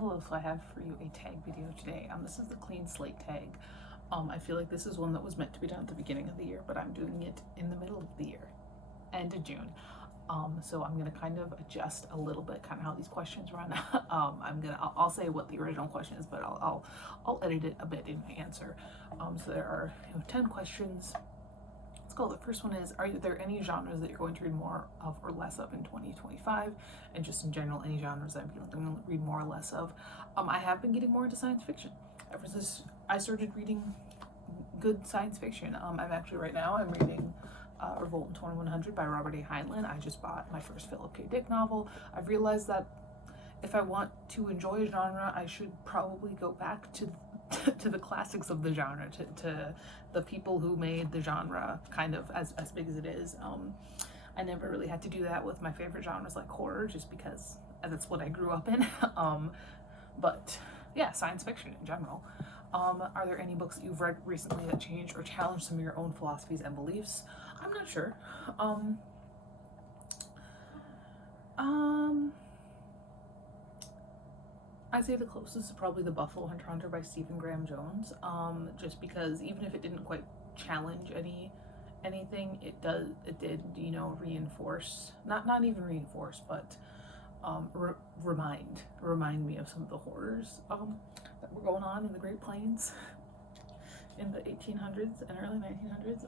Hello, so I have for you a tag video today. This is the clean slate tag. I feel like this is one that was meant to be done at the beginning of the year, but I'm doing it in the middle of the year, end of June. So I'm gonna kind of adjust a little bit, kind of how these questions run. I'll say what the original question is, but I'll edit it a bit in my answer. So there are 10 questions. Let's go. The first one is, are there any genres that you're going to read more of or less of in 2025? And just in general, any genres that I'm going to read more or less of. I have been getting more into science fiction. Ever since I started reading good science fiction. I'm actually, right now, I'm reading Revolt in 2100 by Robert A. Heinlein. I just bought my first Philip K. Dick novel. I've realized that if I want to enjoy a genre, I should probably go back to the classics of the genre, to the people who made the genre kind of as big as it is. I never really had to do that with my favorite genres like horror, just because that's what I grew up in. But yeah, science fiction in general. Are there any books that you've read recently that changed or challenged some of your own philosophies and beliefs? I'm not sure. I'd say the closest is probably The Buffalo Hunter by Stephen Graham Jones. Just because even if it didn't quite challenge anything, it did, reinforce, not even reinforce, but remind me of some of the horrors that were going on in the Great Plains in the 1800s and early 1900s,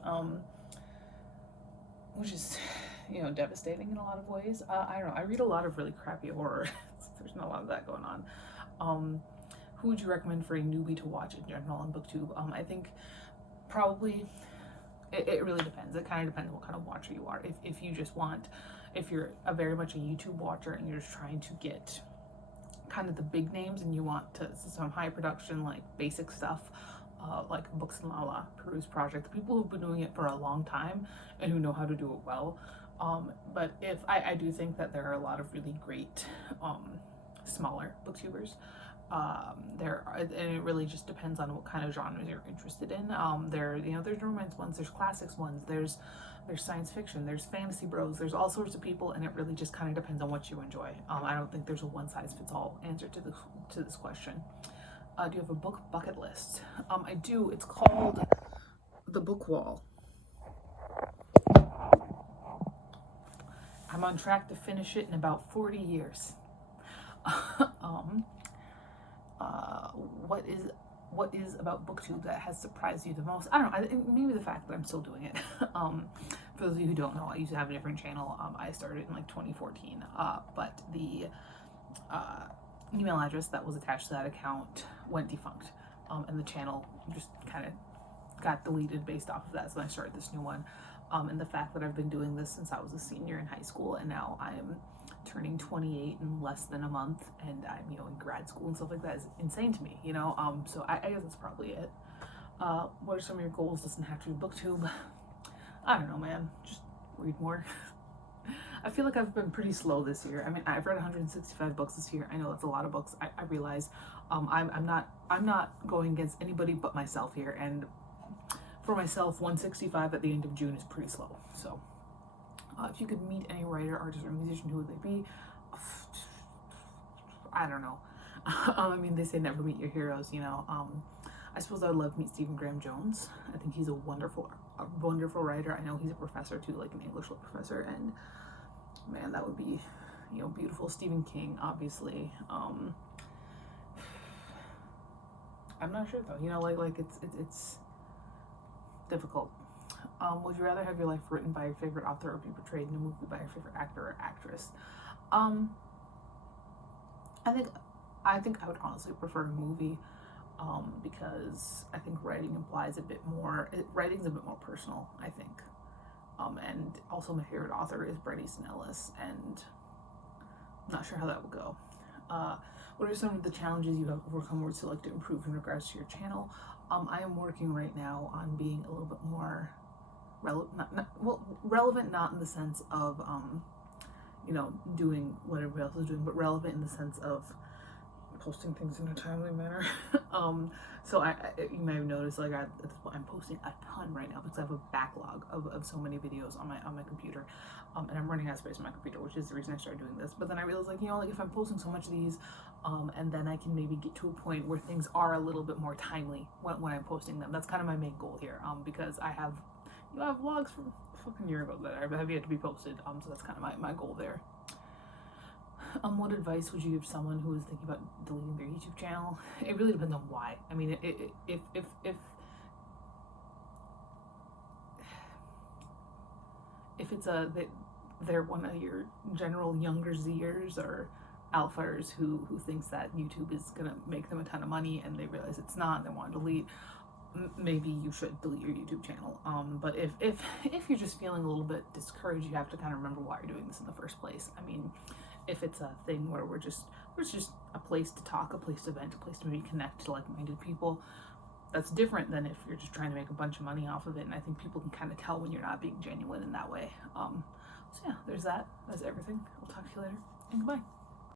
which is, devastating in a lot of ways. I don't know, I read a lot of really crappy horror. There's not a lot of that going on. Who would you recommend for a newbie to watch in general on BookTube? I think probably it really depends. It kind of depends what kind of watcher you are. If you're very much a YouTube watcher and you're just trying to get kind of the big names and you want some high production, like basic stuff, like Books and Lala, Peruse Project, people who've been doing it for a long time and who know how to do it well. But if I do think that there are a lot of really great smaller booktubers. And it really just depends on what kind of genres you're interested in. There's romance ones, there's classics ones, there's science fiction, there's fantasy bros, there's all sorts of people, and it really just kind of depends on what you enjoy. I don't think there's a one-size-fits-all answer to this question. Do you have a book bucket list? I do. It's called The Book Wall. I'm on track to finish it in about 40 years. What is about BookTube that has surprised you the most? I don't know. Maybe the fact that I'm still doing it. For those of you who don't know, I used to have a different channel. I started in like 2014. But the email address that was attached to that account went defunct. And the channel just kind of got deleted based off of that. So I started this new one. And the fact that I've been doing this since I was a senior in high school, and now I am turning 28 in less than a month, and I'm in grad school and stuff like that, is insane to me. So I guess that's probably it. What are some of your goals? Doesn't have to be BookTube. I don't know, man. Just read more. I feel like I've been pretty slow this year. I mean, I've read 165 books this year. I know that's a lot of books. I realize. I'm not going against anybody but myself here, and for myself, 165 at the end of June is pretty slow. So if you could meet any writer, artist, or musician, who would they be? I don't know. I mean, they say never meet your heroes, I suppose I would love to meet Stephen Graham Jones. I think he's a wonderful writer. I know he's a professor too, like an English lit professor, and man, that would be, beautiful. Stephen King, obviously. I'm not sure though, like it's difficult. Would you rather have your life written by your favorite author or be portrayed in a movie by your favorite actor or actress? I think I would honestly prefer a movie, because I think writing implies writing's a bit more personal, I think. And also my favorite author is Bret Easton Ellis, and I'm not sure how that will go. What are some of the challenges you have overcome or would like to improve in regards to your channel? I am working right now on being a little bit more relevant, not in the sense of, doing what everybody else is doing, but relevant in the sense of posting things in a timely manner. So you may have noticed, like, I'm posting a ton right now because I have a backlog of so many videos on my computer, and I'm running out of space on my computer, which is the reason I started doing this. But then I realized, like, you know, like, if I'm posting so much of these, and then I can maybe get to a point where things are a little bit more timely when I'm posting them. That's kind of my main goal here, because I have, you know, I have vlogs from a fucking year ago that have yet to be posted, so that's kind of my goal there. What advice would you give someone who is thinking about deleting their YouTube channel? It really depends on why. I mean, if it's they're one of your general younger Zers or alphas who thinks that YouTube is gonna make them a ton of money and they realize it's not and they want to delete, maybe you should delete your YouTube channel. But if you're just feeling a little bit discouraged, you have to kind of remember why you're doing this in the first place. I mean, if it's a thing where it's just a place to talk, a place to vent, a place to maybe connect to like-minded people, that's different than if you're just trying to make a bunch of money off of it. And I think people can kind of tell when you're not being genuine in that way. So yeah, there's that. That's everything. I'll talk to you later, and goodbye.